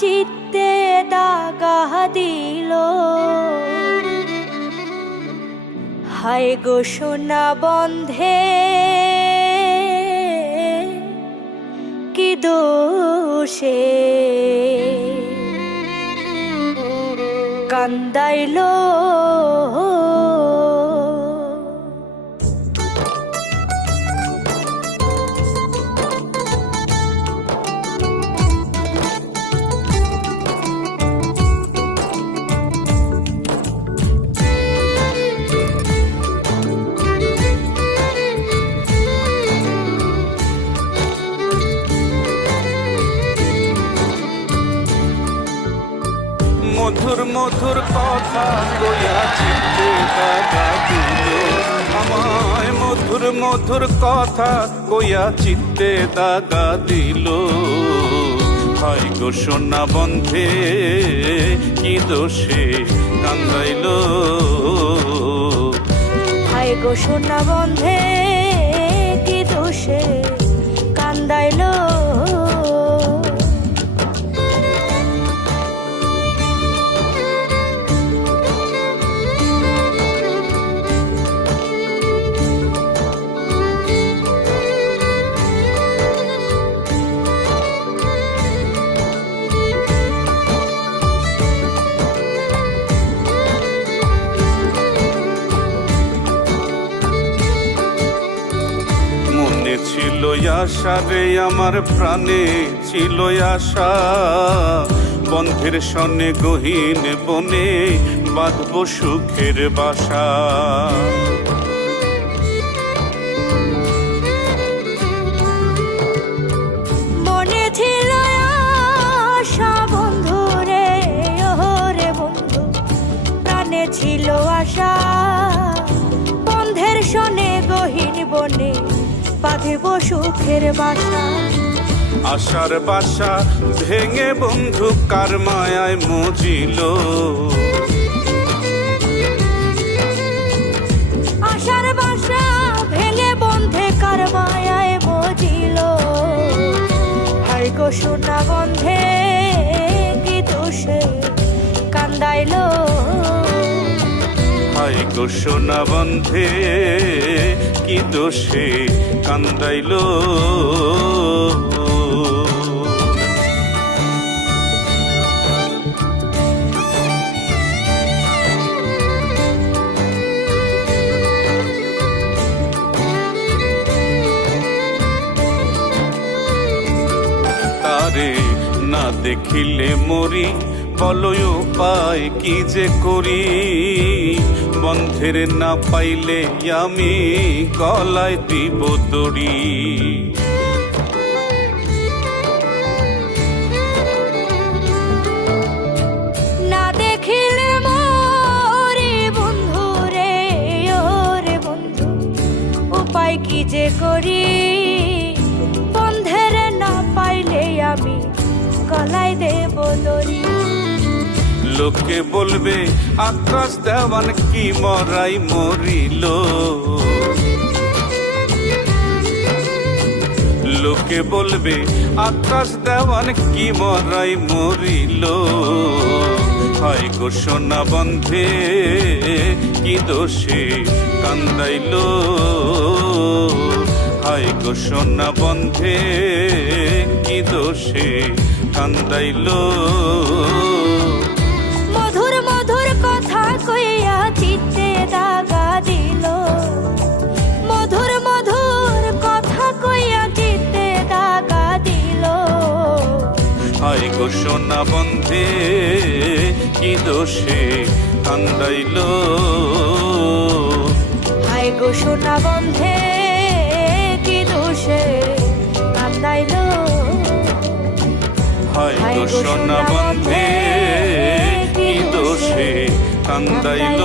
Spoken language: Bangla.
চিত্তে দাগা দিল। হায় গো সোনা বন্ধে কি দোষে কান্দাইলো। মধুর মধুর কথা কইয়া চিত্তে দাগা দিল। আমায় মধুর মধুর কথা কইয়া চিত্তে দাগা দিল। হায় গো সোনা বন্ধে কি দোষে কান্দাইল। হায় গো সোনা বন্ধে কি দোষে কান্দাইলো। ছিল আশা রে আমার প্রাণে ছিল আশা, বন্ধের সনে গহীন বনে বাঁধব সুখের বাসা। মনে ছিল আশা বন্ধু রে, ওরে বন্ধু প্রাণে ছিল আশা, বন্ধের সনে গহীন বনে বাঁধিব সুখের বাসা। আশার বাসা ভেঙে বন্ধু কার মায়ায় মজিল। আশার বাসা ভেঙে বন্ধে কার মায়ায় মজিল। হায় গো সোনা বন্ধে কি দোষে কান্দাইলো। হায় গো সোনা বন্ধে কি দোষে কান্দাইল। তারে না দেখিলে মরি, বলয় উপায় কি যে করি। বন্ধের না পাইলে আমি গলায় দিব দড়ি। না দেখিলে মরি বন্ধু রে, ওরে বন্ধু উপায় কি যে করি। বন্ধের না পাইলে আমি গলায় দেব দড়ি। লোকে বলবে আকাশ দেওয়ান কি মরাই মরিল। লোকে বলবে আকাশ দেওয়ান কি মরাই মরিল। হায় গো সোনা বন্ধে কি দোষে কান্দাইল। হায় গো সোনা বন্ধে কি দোষে কান্দাইল। মধুর মধুর কথা কইয়া চিত্তে দাগা দিল। মধুর মধুর কথা কইয়া চিত্তে দাগা দিল। হায় গো সোনা বন্ধে কি দোষে কান্দাইল। হায় গো সোনা বন্ধে কি দোষে কান্দাইলো। হায় গো সোনা বন্ধে কি দোষে কান্দাইল।